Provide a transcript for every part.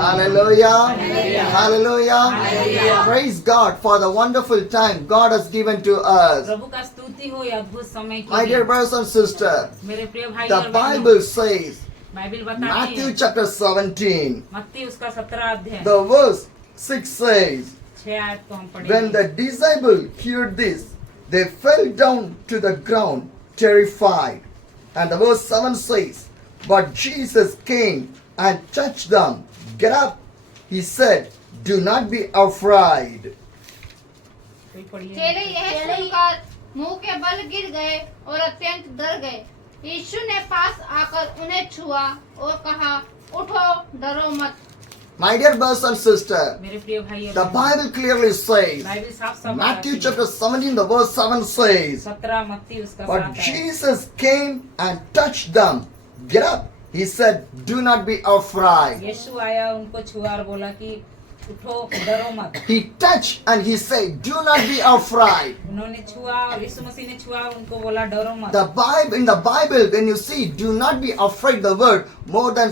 Hallelujah. Hallelujah. Praise God for the wonderful time God has given to us. प्रभु का स्तुति हो ये अद्भुत समय के My dear लिए। brothers and sisters, मेरे प्रिय भाई the और बहनों, Bible says, बाइबिल बताती Matthew है, chapter 17, मत्ती उसका 17 अध्याय the verse 6 says, 6 आयत को हम when पढ़ेंगे। the disciples heard this, they fell down to the ground terrified. And the verse 7 says, but Jesus came and touched them. Get up, he said, do not be afraid. कोई पढ़िए। चेले यह सुनकर मुंह के बल गिर गए और अत्यंत डर गए। यीशु ने पास आकर उन्हें छुआ और कहा, उठो, डरो मत। My dear brothers and sisters, मेरे प्रिय भाई और the बहनों, Bible clearly says, बाइबिल साफ साफ Matthew बताती है। chapter 17, the verse 7 says, 17 मत्ती उसका but 7 है। Jesus came and touched them. Get up, he said, do not be afraid. यीशु आया उनको छुआ और बोला कि उठो डरो मत। He touched and he said, do not be afraid. उन्होंने छुआ और यीशु मसीह ने छुआ उनको बोला डरो मत। The Bible, in the Bible, when you see, do not be afraid, the word more than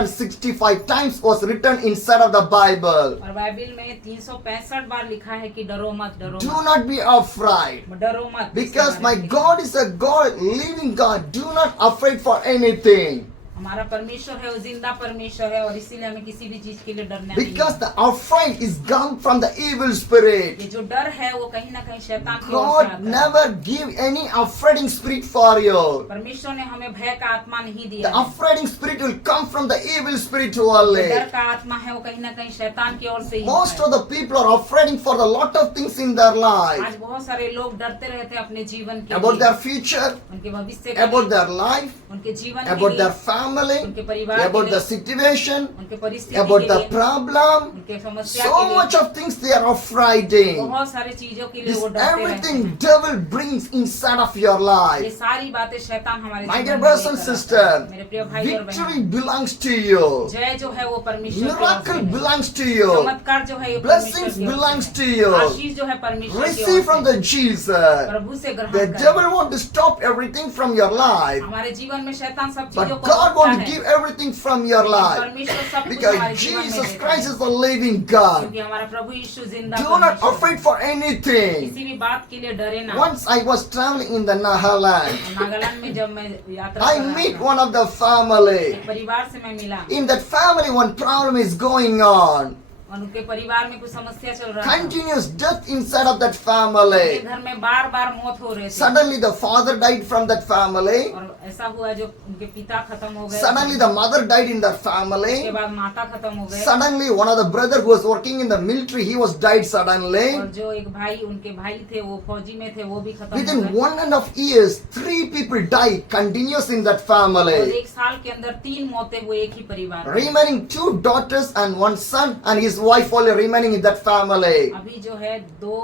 365 times was written inside of the Bible. और बाइबिल में 365 बार लिखा है कि डरो मत डरो Do मत not be afraid. डरो मत। Because my God is a God, living God. Do not afraid for anything. हमारा परमेश्वर है वो जिंदा परमेश्वर है और इसीलिए हमें किसी भी चीज के लिए डरना नहीं Because है। the afraid is come from the evil spirit. ये जो डर है वो कहीं ना कहीं शैतान की ओर से God आता है। never give any afraiding spirit for you. परमेश्वर ने हमें भय का आत्मा नहीं The दिया है। afraiding spirit will come from the evil spirit जो only. डर का आत्मा है वो कहीं ना कहीं शैतान की ओर से ही Most आता of the people are afraid for a lot of things in their है। life. आज बहुत सारे लोग डरते रहते हैं अपने जीवन के About लिए, their future, उनके भविष्य के about लिए, their life, उनके जीवन के about लिए, their family, उनके परिवार के about the लिए, situation, उनके परिस्थिति about के the लिए, problem. उनके समस्या So के much लिए, of things they are afraid. बहुत सारे चीजों के लिए This वो डरते रहते हैं। everything devil brings inside of your ये life. सारी बातें शैतान हमारे My जीवन dear में brothers and लेकर आता है। sisters, मेरे प्रिय भाई और victory बहन, belongs to you. जय जो है वो परमेश्वर की ओर Miracle से है। belongs to you. चमत्कार जो है ये Blessings परमेश्वर की ओर belongs से to है। you. आशीष जो है परमेश्वर की Receive ओर from से the Jesus. प्रभु से ग्रहण The करें। devil want to stop everything from your life, हमारे जीवन में शैतान सब चीजों but को God रोकता want to है। give everything from your life. परमेश्वर सब कुछ Because हमारे जीवन में Jesus देता Christ है। is the living God. क्योंकि हमारा प्रभु यीशु जिंदा Do not परमेश्वर afraid है। for anything. किसी भी बात के लिए डरे ना। Once I was traveling in the Nagaland, Nagaland में जब मैं यात्रा I कर रहा meet था, one of the family. एक परिवार से मैं मिला In that family, one problem is going on. और उनके परिवार में कुछ समस्या चल रहा था। Continuous death inside of that उनके family. घर में बार बार मौत हो रही थी Suddenly, the father died from that family. और ऐसा हुआ जो उनके पिता खत्म हो गए। Suddenly, the mother died in that उसके family. बाद माता खत्म हो गए Suddenly, one of the brother who was working in the military, he was died suddenly. और जो एक भाई उनके भाई थे वो फौजी में थे वो भी खत्म हो Within गए 1.5 years, 3 people died continuous in that और family. एक साल के अंदर 3 मौतें हुई एक ही परिवार में। Remaining 2 daughters and 1 son and his wife only remaining in that family. अभी जो है दो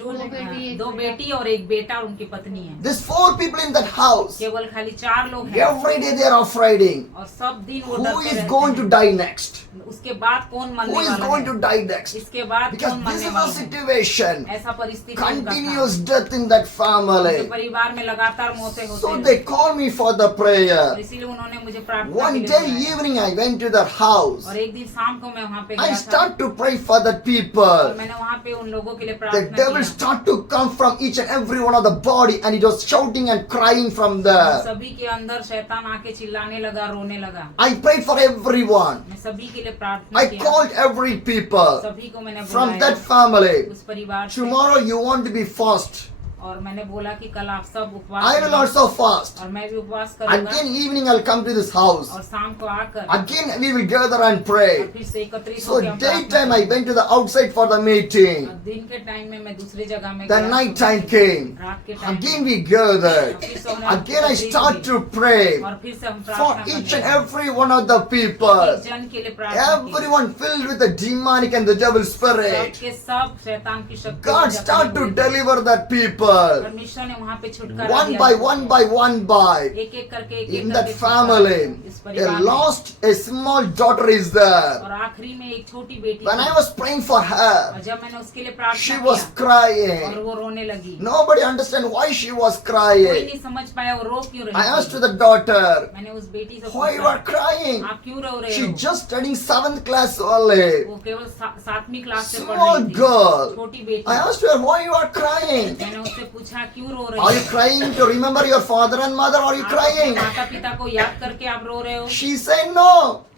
बेटी, दो बेटी और एक बेटा और उनकी पत्नी है। These 4 people in that house. केवल खाली 4 लोग हैं Every day they are afraid. और सब दिन वो Who डरते is रहते going to हैं। die next? उसके बाद कौन मरने Who is वाला going है? to die next? इसके बाद Because कौन this मरने is the वाला है? situation. ऐसा परिस्थिति उनका था। Continuous death in that उनके family. परिवार में लगातार मौतें होते So हैं। they call me for the prayer. इसीलिए उन्होंने मुझे प्रार्थना One के लिए day बुलाया। evening I went to their house. और एक दिन शाम को मैं वहाँ पे I गया था start to pray for the और people. मैंने वहाँ पे उन लोगों के लिए The प्रार्थना devil किया। start to come from each and every one of the body and it was shouting and crying from there. सभी के अंदर शैतान आके चिल्लाने लगा रोने लगा। I prayed for everyone. मैं सभी के लिए प्रार्थना I किया। called every people सभी को मैंने from बुलाया that family. उस परिवार से। Tomorrow you want to be fast. और मैंने बोला कि कल आप सब उपवास I will करें। also fast. और मैं भी उपवास करूंगा Again evening I'll come to this house. और शाम को आकर Again we will gather and और pray. फिर से एकत्रित So होकर हम प्रार्थना daytime I करेंगे। went to the outside for the meeting. और दिन के टाइम में मैं दूसरी जगह में The गया। night time came. रात के टाइम Again we gathered. फिर से हमने Again I एकत्रित start हुए। to pray और फिर से हम for प्रार्थना each and करने लगे। every one of the people. एक जन के लिए प्रार्थना की। Everyone filled with the demonic and the devil spirit. सबके सब शैतान की शक्ति God में start जकड़े to हुए थे। deliver that people. delivered. परमेश्वर ने वहाँ पे छुटकारा One दिया। by one by one by. एक एक करके In that family, इस a परिवार में। lost, a small daughter is there. और आखिरी में एक छोटी बेटी When थी। I was praying for her, और जब मैंने उसके लिए she प्रार्थना was किया और crying. वो रोने लगी, Nobody understand why she was कोई crying. नहीं समझ पाया वो रो क्यों I रही asked थी। the daughter, मैंने उस बेटी से why you are पूछा, crying? आप क्यों रो रहे She हो? just studying 7th class only. वो केवल 7वीं क्लास से पढ़ Small रही थी, girl. छोटी बेटी। I asked her, why you are crying? मैंने उससे पूछा क्यों रो रही Are you हो? crying to remember your father and mother? Are you आप अपने crying? माता पिता को याद करके आप रो रहे हो? She said no.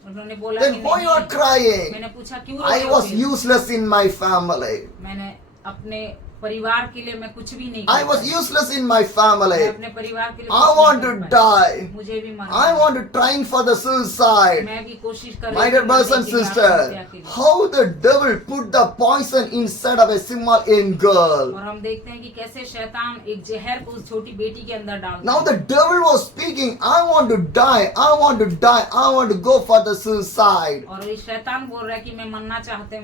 उन्होंने बोला कि Then why you are नहीं। crying? मैंने पूछा क्यों रो I रहे हो was फिर? useless in my family. मैंने अपने परिवार के लिए मैं कुछ भी नहीं I कर was pi. useless in my मैं family. अपने परिवार के लिए I कुछ want नहीं to कर पाई। die. मुझे भी मरना I है। want to trying for the suicide. मैं भी कोशिश कर My रही dear थी brothers मरने and की, आत्महत्या sisters, के लिए। how the devil put the poison inside of a small young girl. और हम देखते हैं कि कैसे शैतान एक जहर को उस छोटी बेटी के अंदर डालता Now है। the devil was speaking, I want to die, I want to die, I want to go for the suicide. और ये शैतान बोल रहा है कि मैं मरना चाहते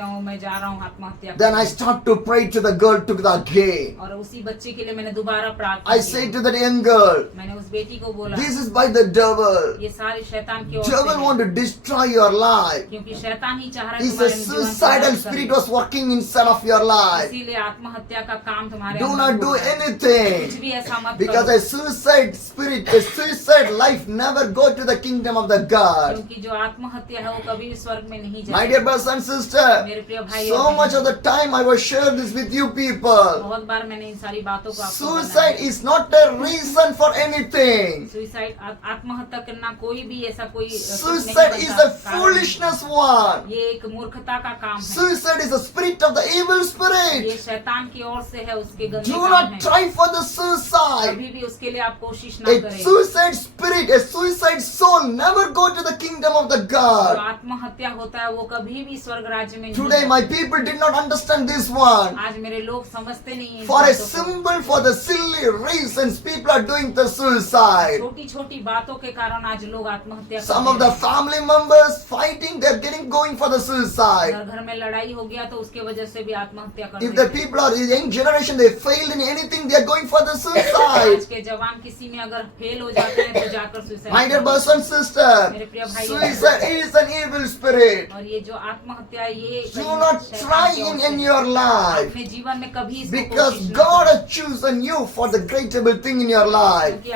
हूँ, मैं जा रहा हूँ आत्महत्या Then I करने। start to pray to the girl to the again. और उसी बच्चे के लिए मैंने दोबारा प्रार्थना I की। say to that young girl, मैंने उस बेटी को बोला, this is by the devil. ये सारी शैतान की ओर से Devil है। want to destroy your life. क्योंकि शैतान ही चाह रहा है It's a तुम्हारे जीवन को suicidal नष्ट spirit करे। was working inside of your life. इसीलिए आत्महत्या का काम तुम्हारे Do अंदर not do हो रहा है। कुछ anything. भी ऐसा मत Because करो। a suicide spirit, a suicide life never go to the kingdom of the God. क्योंकि जो आत्महत्या है वो कभी भी स्वर्ग में नहीं My जाएगी। dear brothers and sisters, मेरे प्रिय भाई so much of the time I was share this with you people. बहुत बार मैंने इन सारी बातों को आपको Suicide is not a reason for anything. Suicide आत्महत्या करना कोई भी ऐसा कोई Suicide is a foolishness one. ये एक मूर्खता का काम है। Suicide is a spirit of the evil ये spirit. शैतान की ओर से है, उसके गंदे Do काम not है। try for the suicide. कभी भी उसके लिए आप कोशिश ना A करें। suicide spirit, a suicide soul never go to the kingdom of the जो God. आत्महत्या होता है वो कभी भी स्वर्ग राज्य में नहीं Today जाता। my people did not understand this one. आज मेरे लोग समझते नहीं हैं। For a simple, for the silly reasons, people are doing the suicide. छोटी छोटी बातों के कारण आज लोग आत्महत्या Some करते of the हैं। family members fighting, they're going for the suicide. अगर घर में लड़ाई हो गया तो उसके वजह से भी आत्महत्या करते If the हैं। people are the young generation, they failed in anything, they're going for the suicide. आज के जवान किसी में अगर फेल हो जाते हैं तो जाकर सुसाइड My dear करते brothers हैं। and sisters, मेरे प्रिय भाई suicide is an evil spirit. और ये जो आत्महत्या है, ये Do कहीं not शैतान try की ओर in, से in है। your life. अपने जीवन में कभी इसको Because कोशिश ना God करें। has chosen you for the greatable thing in your life. क्योंकि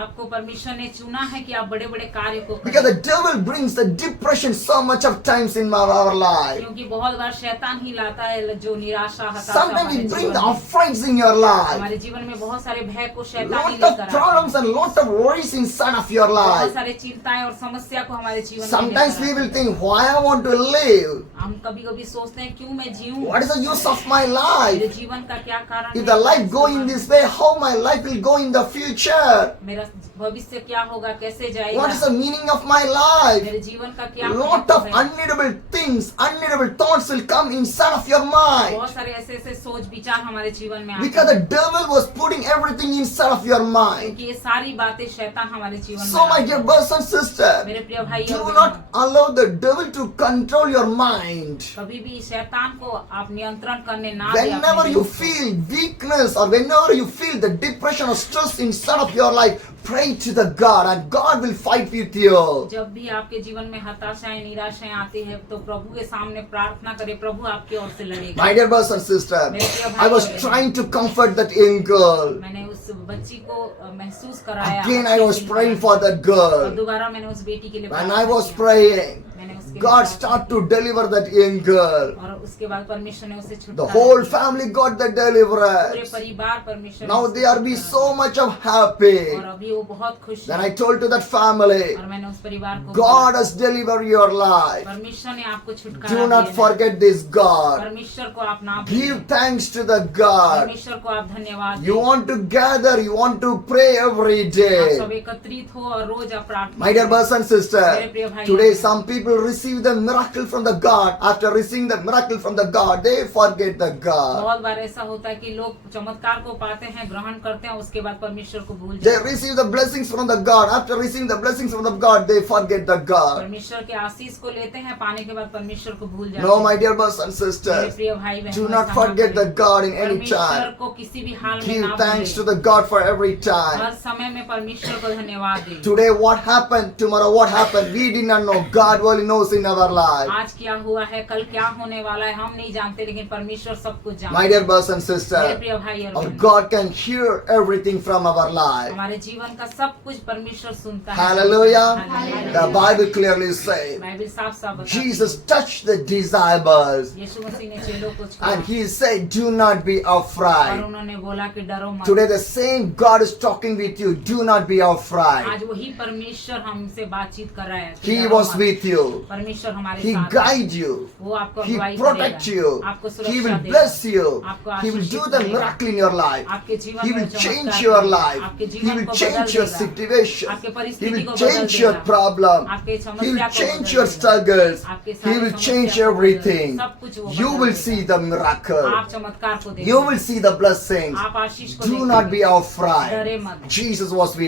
आपको परमेश्वर ने चुना है कि आप बड़े बड़े कार्य को Because the करें। devil brings the depression so much of times in our life. क्योंकि बहुत बार शैतान ही लाता है जो निराशा हताशा Sometimes हमारे it brings जीवन the में। affrights in your life. हमारे जीवन में बहुत सारे भय को शैतान ही Lot लेकर of problems आता है। and lot of worries inside of your बहुत life. सारे चिंताएं और समस्या को हमारे जीवन में Sometimes लेकर we आते will हैं। think, why I want to live? हम कभी कभी सोचते हैं क्यों मैं जीऊं, What is the use of my मेरे life? जीवन का क्या कारण If है? the life go in this way, how my life will go in the future? मेरा भविष्य क्या होगा, कैसे जाएगा, What is the meaning of my life? मेरे जीवन का क्या Lot महत्व of है? unreadable things, unreadable thoughts will come inside of your mind. बहुत सारे ऐसे ऐसे सोच विचार हमारे जीवन में आते Because हैं। the devil was putting everything inside of your mind. क्योंकि ये सारी बातें शैतान हमारे जीवन में So my लाता dear है। brothers and sisters, मेरे प्रिय भाई do और not बहनों, allow the devil to control your mind. कभी भी शैतान को आप नियंत्रण करने ना दें Whenever अपने you दिल को। feel weakness or whenever you feel the depression or stress inside of your life, pray to the God and God will fight with you. जब भी आपके जीवन में हताशाएं निराशाएं आती है तो प्रभु के सामने प्रार्थना करें, प्रभु आपकी ओर से लड़ेगा। My dear brothers and sisters, I was trying to comfort that young girl. मैंने उस बच्ची को महसूस कराया। Again I was praying for that और girl. दोबारा मैंने उस बेटी के लिए When प्रार्थना I was किया। praying, मैंने उसके लिए God प्रार्थना started to deliver that young girl. की। और उसके बाद परमेश्वर ने उसे The छुटकारा whole दिया। family got the पूरे deliverance. परिवार परमेश्वर ने Now उसे they are be छुटकारा so much of happy. दिया। और अभी वो बहुत खुश Then है। I told to that family, और मैंने उस परिवार को God बोला, has delivered your life. परमेश्वर ने आपको छुटकारा Do not दिया है। forget this God. परमेश्वर को आप ना Give भूलें। thanks to the God. परमेश्वर को आप धन्यवाद You दें। want to gather, you want to pray every आप day. सब एकत्रित हो और रोज आप प्रार्थना My dear करें। brothers and मेरे sisters, प्रिय भाई today और some people receive the miracle from the God. After receiving the miracle from the God, they forget the God. बहुत बार ऐसा होता है कि लोग चमत्कार को पाते हैं, ग्रहण करते हैं, उसके बाद परमेश्वर को भूल They जाते हैं। receive the blessings from the God, after receiving the blessings from the God, they forget the God. परमेश्वर के आशीष को लेते हैं, पाने के बाद परमेश्वर को भूल जाते No, हैं। my dear brothers and मेरे sisters, प्रिय भाई बहनों, do ऐसा not ना forget the करें। God in any परमेश्वर time. को किसी भी हाल में Give ना thanks to भूलें। the God for every time. हर समय में परमेश्वर को धन्यवाद दें। Today what happened, tomorrow what happened, we did not know. God only knows in our life. आज क्या हुआ है, कल क्या होने वाला है, हम नहीं जानते, लेकिन परमेश्वर सब कुछ जानते My हैं। dear brothers and मेरे sisters, प्रिय भाई और our बहनों, God can hear everything from our life. हमारे जीवन का सब कुछ परमेश्वर सुनता है। Hallelujah. Hallelujah. The Bible clearly says, Bible साफ साफ बताती Jesus है। touched the disciples यीशु मसीह ने चेलों को छुआ and he said, do not be और afraid. उन्होंने बोला कि डरो मत। Today the same God is talking with you. Do not be afraid. आज वही परमेश्वर हमसे बातचीत कर रहा है कि He डरो was मत। with you. परमेश्वर हमारे He साथ है। guide you. वो आपको He अगुवाई protect करेगा, you. आपको He सुरक्षा will देगा, bless you. आपको He will आशीषित do the करेगा, miracle in your life. आपके जीवन He में will चमत्कार change your करेगा, life. आपके He जीवन will को change बदल your देगा, situation. आपके He परिस्थिति will को बदल change your देगा, problem. आपके He समस्या will को change बदल your देगा, struggles. आपके He सारी will समस्या change को बदल देगा, everything. सब कुछ वो You बदल will देगा। see the miracle. आप चमत्कार को You देखेंगे, will see the blessings. आप आशीष को Do देखेंगे। not be डरे afraid. मत। Jesus was with